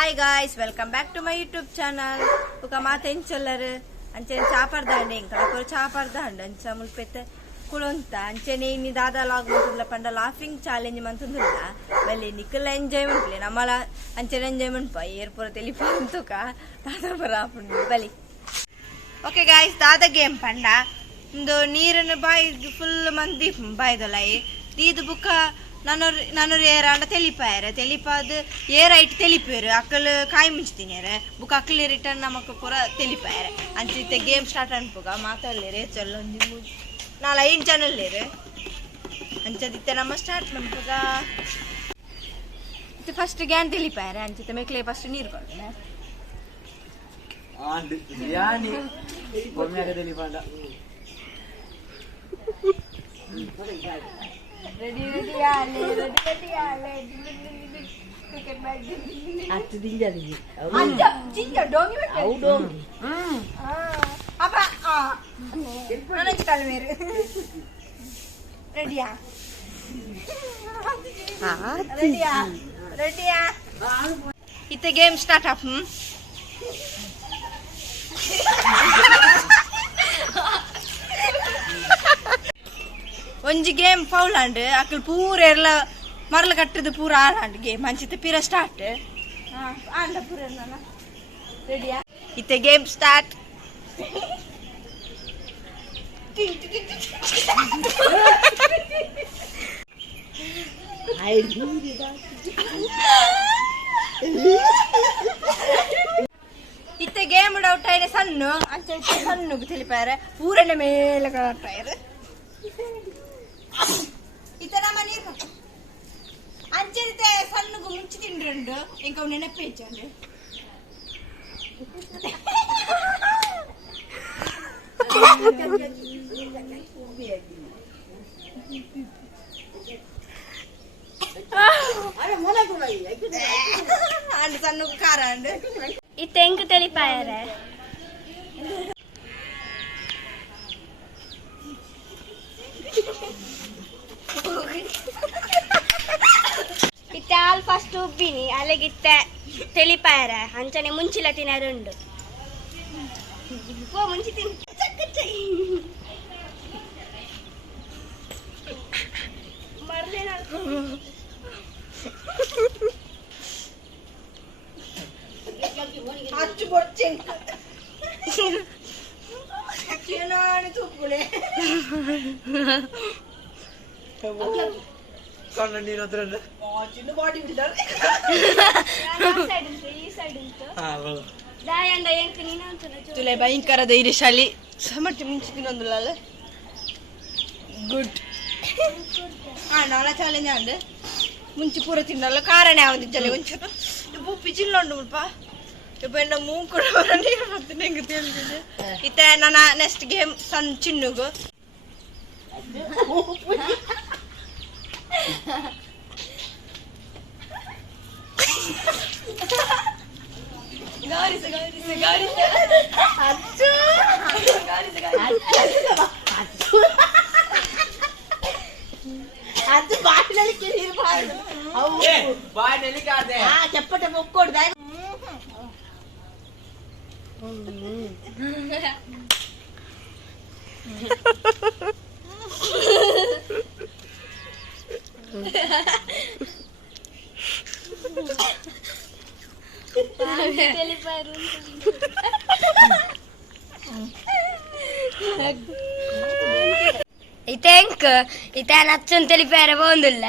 Hi guys welcome back to my YouTube channel ఒక మాట ఏం చెల్లరు అంచెని చాపర్దాండి ఇంకా ఒక చాపర్దాండి అంచె ముల్పెత్త కుಳಂತ ಅಂಚೆನೆ ಇನ್ನು ದಾದಾ ಲಾಗ್ ಮಂತುಲ್ಲ ಪಂಡ ಲಾಫಿಂಗ್ ಚಾಲೆಂಜ್ ಮಂತುಂದುಲ್ಲ ಬಲ್ಲಿ ನಿಕ್ಕಲ ಎಂಜಾಯ್ಮೆಂಟ್ ಲೇ ನಮ್ಮಲ ಅಂಚೆನ ಎಂಜಾಯ್ಮೆಂಟ್ ಪೈ ಏರ್ಪುರ ತೆಲಿಪಂತುಕ ದಾದಾ ಬರಾಪುಂಡು ಬಲಿ ಓಕೆ ಗಾಯ್ಸ್ ದಾದಾ ಗೇಮ್ ಪಂಡ ಇಂದು ನೀರನ್ನು ಬಾಯಿ ಫುಲ್ ಮಂದಿ ಬಾಯ್ದೊಲಾಯಿ ದೀದು ಬುಕ್ಕ ನಾನು ಏರಾಂಡ ತೆಲಿಪಾದು ಏರೈಟ್ ತೆಲಿಪೇರು ಅಕ್ಕಲು ಕಾಯಿ ಮಿಂಚ್ತಿನೇರು ಬುಕ್ ಅಕ್ಕಲಿ ರಿಟರ್ನ್ ನಮಕ್ ಪೂರ ತೆಲಿಪಾಯರೆ ಅಂಚಿತ್ತೆ ಗೇಮ್ ಸ್ಟಾರ್ಟ್ ಅನ್ಪುಗ ಮಾತಾಡ್ಲೇರೆ ಚಲ್ಲೊಂದಿ ನಾಳೆ 5 ಚಾನಲ್ ಲೇರು ಅಂಚದಿತ್ತೆ ನಮ್ಮ ಸ್ಟಾರ್ಟ್ ನಮ್ಪುಗ ಇದು ಫಸ್ಟ್ ಗ್ಯಾನ್ ತೆಲಿಪಾಯರೆ ಅಂಚಿತ್ತೆ ಮೇಕ್ಲೆ ಫಸ್ಟ್ ನೀರು ಕೊಡ್ತೇನೆ ಬಿರಿಯಾನಿ ಒಮ್ಮೆಗೆ ತೆಲಿಪಾಂಡ ready ale cricket match attu dinjadi jinja dongi wette audo apa nana chikalu meru ready ya ready ya ite game start up ಒಂಜಿ ಗೇಮ್ ಫೌಲ್ ಅಂಡ್ ಅಕ್ಕಲ್ ಪೂರ ಎಲ್ಲ ಮರಲ ಕಟ್ಟದು ಪೂರ ಆಡಾಂಡ್ ಗೇಮ್ ಅಂಚಿತ್ತೆ ಪಿರ ಸ್ಟಾರ್ಟ್ ಆಂಡ ಪೂರ ನಾನು ರೆಡಿಯಾ ಇತ್ತೆ ಗೇಮ್ ಸ್ಟಾರ್ಟ್ ಇತ್ತೆ ಗೇಮ್ ಔಟ್ ಆಯ್ನೆ ಸಣ್ಣ ಅಂಚೆ ಸಣ್ಣಗೆ ತಿಳಿಪಾರೆ ಪೂರನೆ ಮೇಲೆ ಕಟ್ಟಾಯ್ರೆ ಇತ ನಮ್ಮ ನೀರು ಅಂಚೆರಿತೆ ಸಣ್ಣಗೂ ಮುಂಚೆ ತಿಂಡ್ರಂಡು ಇಂಕ ನೆನಪೇಚಂಡು ಅಂಡ್ ಸಣ್ಣಗೂ ಖಾರ ಅಂಡು ಇತ್ತ ಎಂಕ್ ತೆಲಿಪಾಯರೆ ಇತ್ತೆ ಆಲ್ ಫಸ್ಟ್ ಉಬ್ಬಿನಿ ಅಲ್ಲಿಗಿತ್ತೆ ತೆಲಿಪಾಯರ ಅಂಚನೆ ಮುಂಚಿಲ ತಿನ್ನರುಂಡು ಓ ಮುಂಚಿ ತಿನ್ ಮರ್ಲೆ ಅಚ್ಚು ಬೊಚ್ಚೆ ಚಿನಾಣಿ ತುಪ್ಪುಳೆ ಕಣ್ಣ ನೀರು ಹತ್ರ ಚಿನ್ನ ಬಾಡಿ ಬಿಲ್ಡರ್ ಈ ಸೈಡ್ ಉಂಟು ದಾಯಂಡ ಎಂಕ್ ನೀನು ಅಂತ ತುಲೆ ಭಯಂಕರ ಧೈರ್ಯಶಾಲಿ ಸಮಟ್ಟಿ ಮುಂಚೆ ತಿನ್ನೊಂದುಲ್ಲ ಗುಡ್ ನಾಳೆ ಚಾಲೆಂಜ್ ಅಂಡ್ ಮುಂಚೆ ಪೂರ ತಿನ್ನಲ್ಲ ಕಾರಣ ಯಾವ್ದಿದ್ದಲ್ಲ ಒಂಚೂರು ಉಪ್ಪು ಚಿಲ್ಲೊಂಡು ಮುಲ್ಪ ಇಪ್ಪ ಎಂಡ ಮೂಕುಡ ನೀರು ಬರ್ತೀನಿ ಹೆಂಗೆ ತಿಳಿದಿದೆ ಇತ್ತೆ ನನ್ನ ನೆಕ್ಸ್ಟ್ ಗೇಮ್ ಸಣ್ಣ ಚಿನ್ನುಗು ಅದು ಬಾಟಿನಲ್ಲಿ ನೀರು ಬಾಯಲ್ಲಿ ಕಾದೆ ಚಪ್ಪಟೆ ಮೊಕ್ಕೊಡ್ದ ತೆಲಿಪಾಯರು ಇತ್ತೆ ಎಂಕ್ ಇತ್ತೆ ನಚ್ಚನ್ ತೆಲಿಪಾಯರೆ ಹೋಂದುಲ್ಲ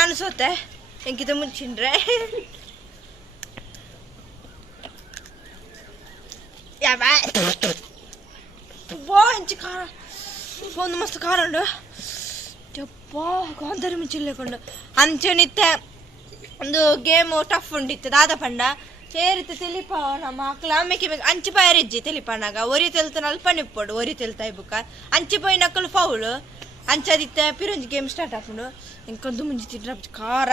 ಅನ್ಸೋತೆ ಹೆಂಗಿದ ಮುಂಚಿನ್ರೆ ಹೆಂಚಿ ಖಾರ ಒಂದು ಮಸ್ತ್ ಖಾರ ಉಂಡು ಯಪ್ಪ ಗಾಂಧಾರಿ ಮುಂಚಿಲ್ಲೇಕೊಂಡು ಅಂಚೆನಿತ್ತೆ ಒಂದು ಗೇಮ್ ಟಫ್ ಉಂಡಿತ್ತು ದಾದ ಪಂಡ ಸೇರಿತ್ತು ತೆಲಿಪ ನಮ್ಮ ಅಕ್ಕಲ ಅಮ್ಮೆಗೆ ಅಂಚಿ ಪಾಯರಿಜ್ಜಿ ತೆಲಿಪನಾಗ ಒರಿ ತೆಲ್ತು ಅಲ್ಪ ನಿಪ್ಪೊಡು ಒರಿ ತೆಲ್ತಾಯ್ ಬುಕ್ಕ ಅಂಚಿ ಪೋಯಿ ನಕ್ಕಲು ಫೌಲು ಅಂಚದಿತ್ತೆ ಪಿರೊಂಜಿ ಗೇಮ್ ಸ್ಟಾರ್ಟ್ ಆಪುಂಡು ಇಂಕೊಂದು ಮುಂಜಿ ತಿರ್ರ ಖಾರ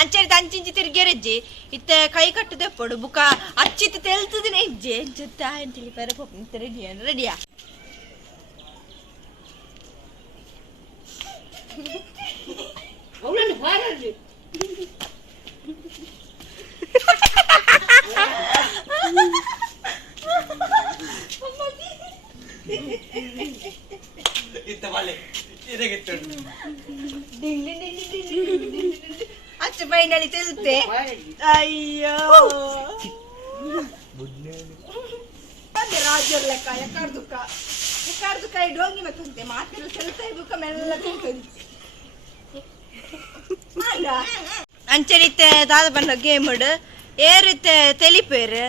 ಅಂಚರಿತ ಅಂಚಿಂಚಿ ತಿರ್ಗೆರಜ್ಜಿ ಇತ್ತೆ ಕೈ ಕಟ್ಟದೆ ಪೊಡು ಬುಕ ಅಚ್ಚಿತ್ತು ತೆಲ್ತದಿನ ಇಜ್ಜೆ ಜೊತೆ ಆಯಂತಿಲಿ ಪೇರ ಪೋಪ ರೆಡಿಯಾ ಅಚ್ಚ ಫೈನಲಿ ತೆಲ್ತೆ ಅಯ್ಯೋ ರಾಜರ್ ಲೆಕ್ಕ ಎಕ್ಕಾರ್ದುಕ ಡೋಂಗಿ ಮತ್ತಂತೆ ಮಾತೆಲ್ಲ ತೆಲ್ತಾ ಬುಕ್ಕ ಮೆಲ್ಲ ತೆಲ್ತದೆ ಅಂಚರಿತ್ತೆ ದಾದ ಪಂಡ ಗೇಮ್ ಏರಿತ್ತೆ ತೆಲಿಪೇರು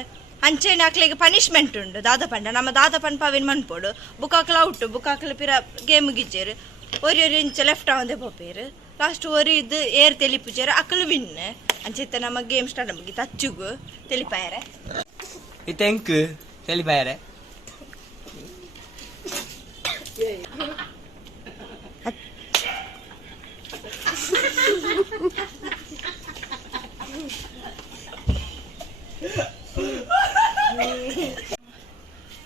ಅಂಚೆನ ಅಕ್ಲಿಗೆ ಪನಿಷ್ಮೆಂಟ್ ಉಂಡು ದಾದ ಪಂಡ ನಮ್ಮ ದಾದ ಪಂಡ ಪವಿನ್ ಮನ್ಪೋಡು ಬುಕ್ಕಾಕ್ಲ ಔಟ್ ಬುಕ್ಕಾಕ್ಲ ಪಿರ ಗೇಮ್ ಗಿಜ್ಜೇರು ஒரு ಇಂಚ ಲೆಫ್ಟ್ ಆವಂದೆ ಪೋಪೇರು ಲಾಸ್ಟ್ ஒரு ಇದು ಏರ್ ತೆಲಿಪುಜೇರು ಅಕ್ಕಲು ವಿನ್ ಅಂಚೆತ್ತ ನಮ್ಮ ಗೇಮ್ ಸ್ಟಾರ್ಟ್ ಮುಗಿತು ಅಚ್ಚುಗು ತೆಲಿಪಾಯರೆ ಇತೆಂಕ್ ತೆಲಿಪಾಯರೆ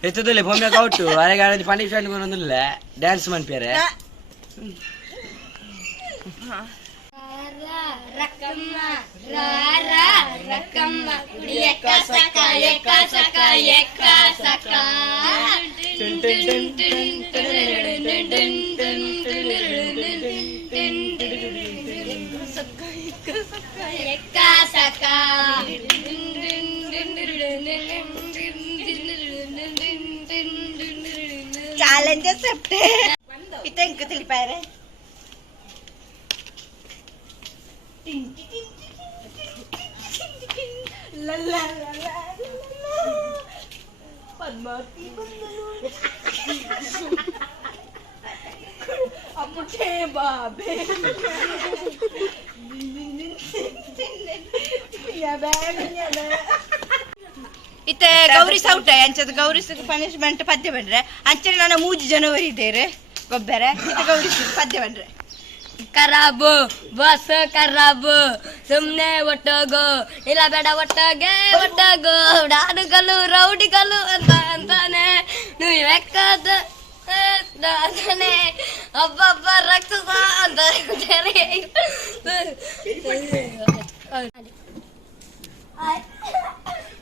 ಎತ್ತದಲ್ಲೇ ಬೊಮ್ಮೆ ಔಟು ಅರೆಗಾಡಿ ಪನಿಷ್ಮೆಂಟ್ ಕೊನೊಂದಿಲ್ಲ ಡ್ಯಾನ್ಸ್ ಮನ್ಪೇರೆ ರಕಮ್ಮ ರಕಮ್ಮ ಏಕ ಸಕ ಚಾಲೆಂಜ್ ಅಕ್ಸೆಪ್ಟ್ ಇತೆಂಕ್ ತಿಳಿಪಾಯರೆ ಪದ್ಮಾವತಿ ಬಂದನು ಅಪ್ಪುಟೇ ಬಾಬೆ ಇತ್ತೆ ಗೌರಿ ಸೌಟ ಅಂಚದ ಗೌರಿಸ್ ಪನಿಷ್ಮೆಂಟ್ ಪದ್ಯ ಬಂದ್ರೆ ಅಂಚನೆ ನಾನು 3 ಜನವರಿ ಇದ್ದೇರೆ ಗೊಬ್ಬರ ಇತ್ತೆ ಗೌರಿಸ್ ಪದ್ಯ ಬಂದ್ರೆ ಖರಾಬು ಬಸ್ ಖರಾಬು ಸುಮ್ನೆ ಒಟ್ಟೋಗು ಇಲ್ಲ ಬೇಡ ಒಟ್ಟೋಗೆ ಡಾಡುಗಳು ರೌಡಿಗಳು ಅಂತಾನೆ ನೀವು ಲೆಕ್ಕದ ಅಂತಾನೆ ಒಬ್ಬೊಬ್ಬ ರಕ್ತದ ಅಂತ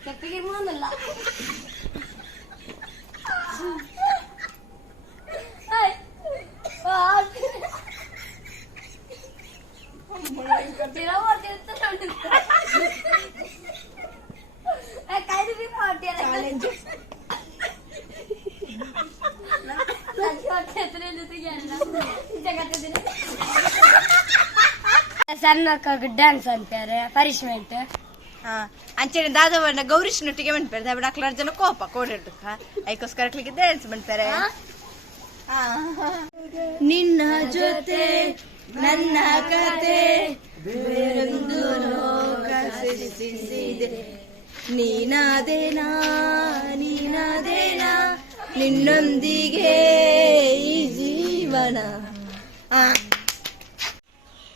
ತಪ್ಪಿಗೆ ಮಾನಲ್ಲ ಸಣ್ಣ ಡ್ಯಾನ್ಸ್ ಅಂತಾರೆ ಪನಿಷ್ಮೆಂಟ್ ಅಂಚನೆ ದಾದ ಬಣ್ಣ ಗೌರೀಶ್ನೊಟ್ಟಿಗೆ ಮನ್ಪೇರೆ ದಾಬಣ್ಣ ಅಕ್ಲಾರ್ ಜನ ಕೋಪ ಕೋಡಿಡ್ದಕ್ಕ ಅದಕ್ಕೋಸ್ಕರ ಅಕ್ಲಿಗೆ ಡ್ಯಾನ್ಸ್ ಮಾಡ್ತಾರೆ ನಿನ್ನ ಜೊತೆ ನನ್ನ ಕತೆ ಬೇರೊಂದು ಲೋಕ ಸೃಷ್ಟಿಸಿದೆ ನೀನಾದೇನಾ ನಿನ್ನೊಂದಿಗೆ ಈ ಜೀವನ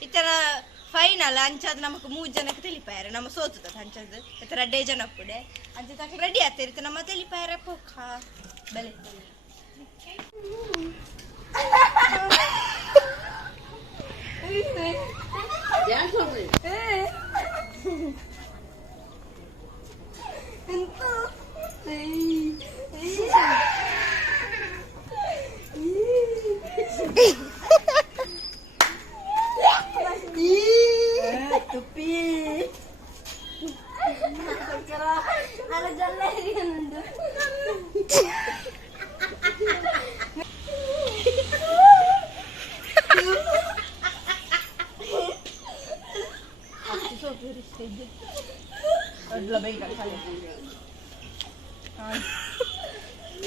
ಈ ತರ ಫೈನಲ್ ಅಂಚದ್ ನಮಕ್ 3 ಜನಕ್ಕೆ ತಿಳಿಪಾಯರೆ ನಮ್ಮ ಸೋತದ ಅಂಚದ್ ಈ ತರ ಡೇ ಜನ ಪುಡೆ ಅಂಚ ತಕ ರೆಡಿ ಆತಿರ್ತ ನಮ್ಮ ತಿಳಿಪಾಯರೆ ಪೋಖ ಬಲೆ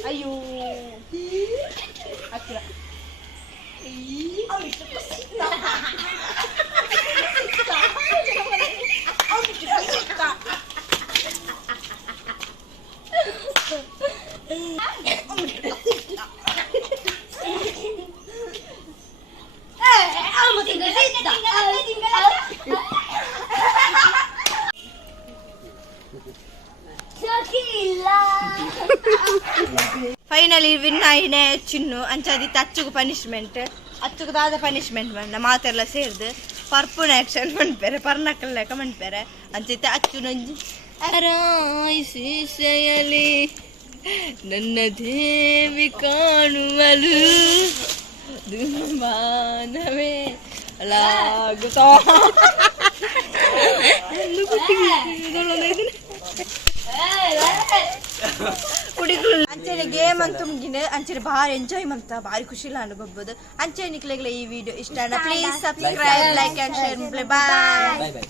ಅಯ್ಯೋ ಹತ್ತಿರ ವಿನ್ ಆಯಿನೇ ಚಿನ್ನು ಅಂಚಾದಿತ್ತು ಅಚ್ಚುಗು ಪನಿಷ್ಮೆಂಟ್ ಅಚ್ಚುಗು ದಾದ ಪನಿಷ್ಮೆಂಟ್ ಬಂದ ಮಾತೆಲ್ಲ ಸೇರ್ದು ಪರ್ಪುನ ಆಕ್ಷನ್ ಮನ್ಪೇರೆ ಪರ್ನಕ್ಕಲ್ ಲೆಕ್ಕ ಮನ್ಪೇರೆ ಅಂಚೈತೆ ಅಚ್ಚು ನೊಂಜಿ ಅರಾಯಿಸೆಯಲಿ ನನ್ನ ದೇವಿ ಕಾಣುವಲು ದುರ್ಮಾನವೇ ಲಾಗುತ್ತಾ ಅಂಚೆನೆ ಗೇಮ್ ಅಂತ ಮುಗಿನ ಅಂಚೆನೆ ಭಾರಿ ಎಂಜಾಯ್ ಮಾಡ್ತಾ ಭಾರಿ ಖುಷಿಲ ಅನುಭವಬಹುದು ಅಂಚೆ ನಿಕ್ಲೆಗ್ಲ ಈ ವಿಡಿಯೋ ಇಷ್ಟ please subscribe like and share bye.